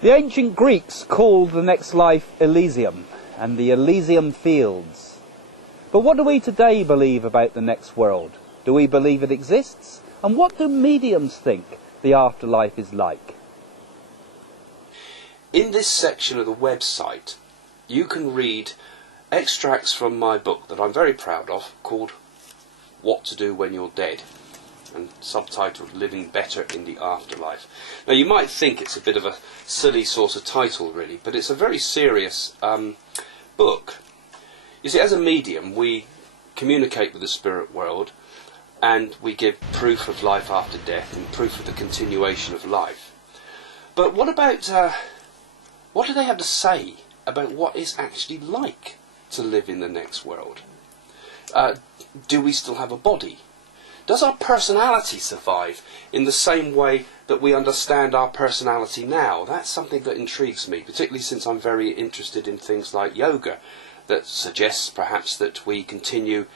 The ancient Greeks called the next life Elysium and the Elysium fields. But what do we today believe about the next world? Do we believe it exists? And what do mediums think the afterlife is like? In this section of the website, you can read extracts from my book that I'm very proud of, called What to Do When You're Dead, and subtitled Living Better in the Afterlife. Now, you might think it's a bit of a silly sort of title, really, but it's a very serious book. You see, as a medium, we communicate with the spirit world, and we give proof of life after death and proof of the continuation of life. But what about, what do they have to say about what it's actually like to live in the next world? Do we still have a body? Does our personality survive in the same way that we understand our personality now? That's something that intrigues me, particularly since I'm very interested in things like yoga, that suggests perhaps that we continue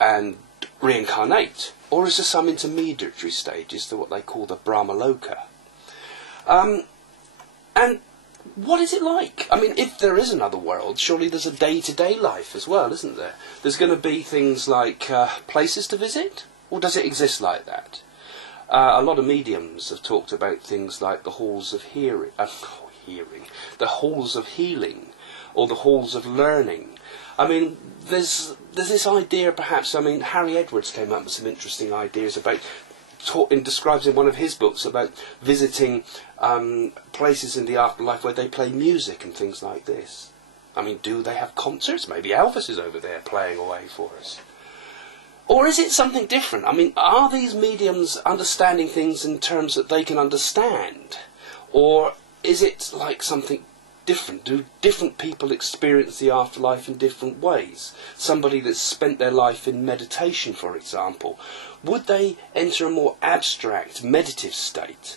and reincarnate. Or is there some intermediary stages to what they call the Brahmaloka? And what is it like? I mean, if there is another world, surely there's a day-to-day life as well, isn't there? There's going to be things like places to visit, or does it exist like that? A lot of mediums have talked about things like the halls of hearing, the halls of healing, or the halls of learning. I mean, there's this idea, perhaps. I mean, Harry Edwards came up with some interesting ideas about. Describes in one of his books about visiting places in the afterlife where they play music and things like this. I mean, do they have concerts? Maybe Elvis is over there playing away for us. Or is it something different? I mean, are these mediums understanding things in terms that they can understand? Or is it like something different? Do different people experience the afterlife in different ways? Somebody that's spent their life in meditation, for example, would they enter a more abstract, meditative state?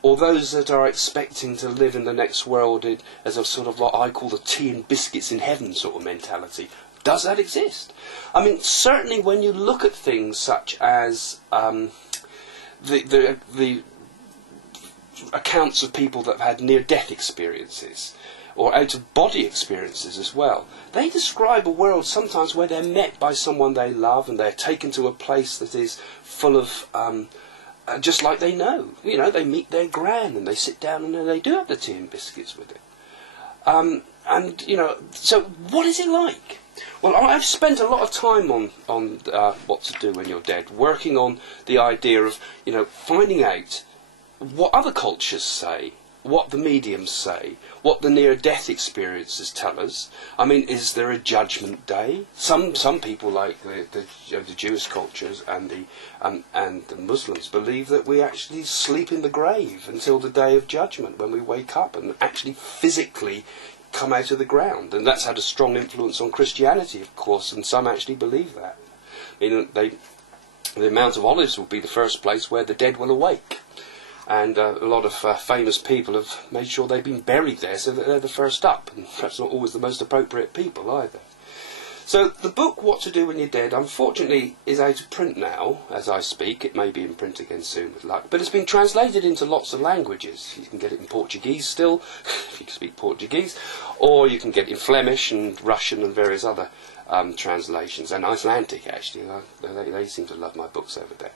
Or those that are expecting to live in the next world as a sort of what I call the tea and biscuits in heaven sort of mentality? Does that exist? I mean, certainly when you look at things such as the accounts of people that have had near-death experiences, or out-of-body experiences as well, they describe a world sometimes where they're met by someone they love and they're taken to a place that is full of, just like they know. You know, they meet their gran and they sit down and they do have the tea and biscuits with it. And, you know, so what is it like? Well, I've spent a lot of time on What to Do When You're Dead, working on the idea of, you know, finding out what other cultures say, what the mediums say, what the near-death experiences tell us. I mean, is there a judgment day? Some people, like the Jewish cultures and the Muslims, believe that we actually sleep in the grave until the day of judgment, when we wake up and actually physically come out of the ground. And that's had a strong influence on Christianity, of course, and some actually believe that. You know, the Mount of Olives will be the first place where the dead will awake. And a lot of famous people have made sure they've been buried there so that they're the first up, and perhaps not always the most appropriate people either. So the book, What to Do When You're Dead, unfortunately is out of print now, as I speak. It may be in print again soon with luck, but it's been translated into lots of languages. You can get it in Portuguese still, if you can speak Portuguese, or you can get it in Flemish and Russian and various other translations, and Icelandic actually. They seem to love my books over there.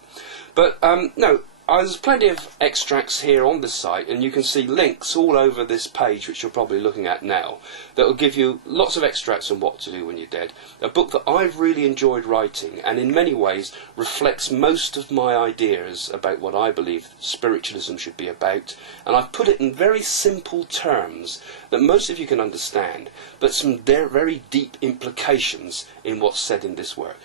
But no, there's plenty of extracts here on this site, and you can see links all over this page, which you're probably looking at now, that will give you lots of extracts on What to Do When You're Dead. A book that I've really enjoyed writing, and in many ways reflects most of my ideas about what I believe spiritualism should be about, and I've put it in very simple terms that most of you can understand, but some very deep implications in what's said in this work.